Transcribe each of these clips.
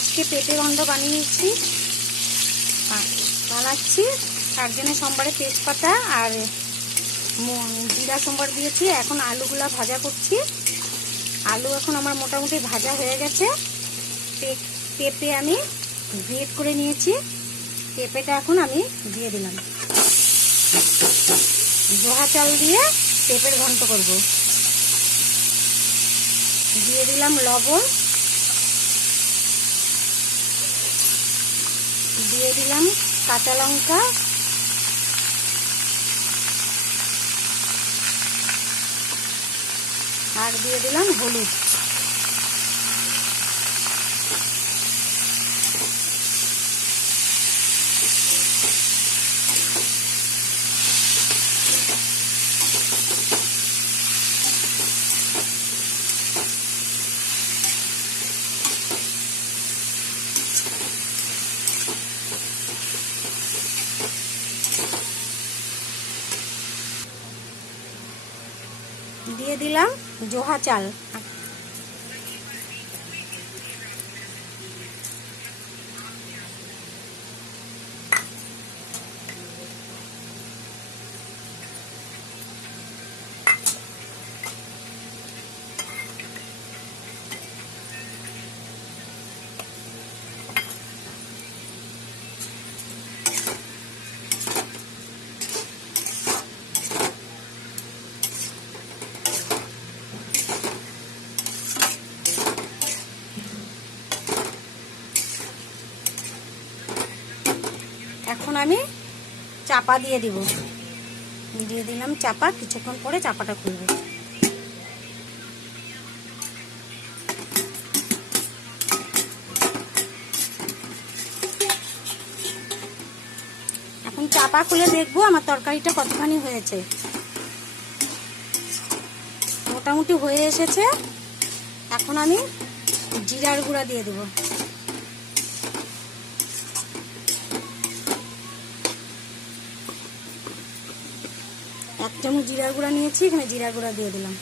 আজকে পেঁপে ঘন্ট বানাচ্ছি। তার জন্য সোমবারে তেজপাতা আর জিরা সোমবার দিয়েছি। এখন আলুগুলা ভাজা করছি। আলু এখন আমার মোটামুটি ভাজা হয়ে গেছে। পেঁপে আমি গ্রেট করে নিয়েছি। পেঁপেটা এখন আমি দিয়ে দিলাম। জোহা চাল দিয়ে পেঁপের ঘন্ট করব। দিয়ে দিলাম লবণ, দিয়ে দিলাম কাঁচা লঙ্কা, আর দিয়ে দিলাম হলুদ। দিয়ে দিলাম জোহা চাল। এখন আমি চাপা দিয়ে দিব। দিয়ে দিলাম চাপা। কিছুক্ষণ পরে চাপাটা খুলবে। এখন চাপা খুলে দেখবো আমার তরকারিটা কতখানি হয়েছে। মোটামুটি হয়ে এসেছে। এখন আমি জিরার গুঁড়া দিয়ে দেব। এক চামচ জিরার গুঁড়া নিয়েছি, এখানে জিরার গুঁড়া দিয়ে দিলাম।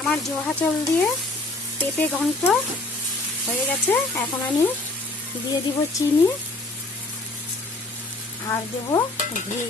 আমার জোহা চাল দিয়ে পেঁপে ঘন্ট হয়ে গেছে। এখন আমি দিয়ে দিব চিনি আর দেব ঘি।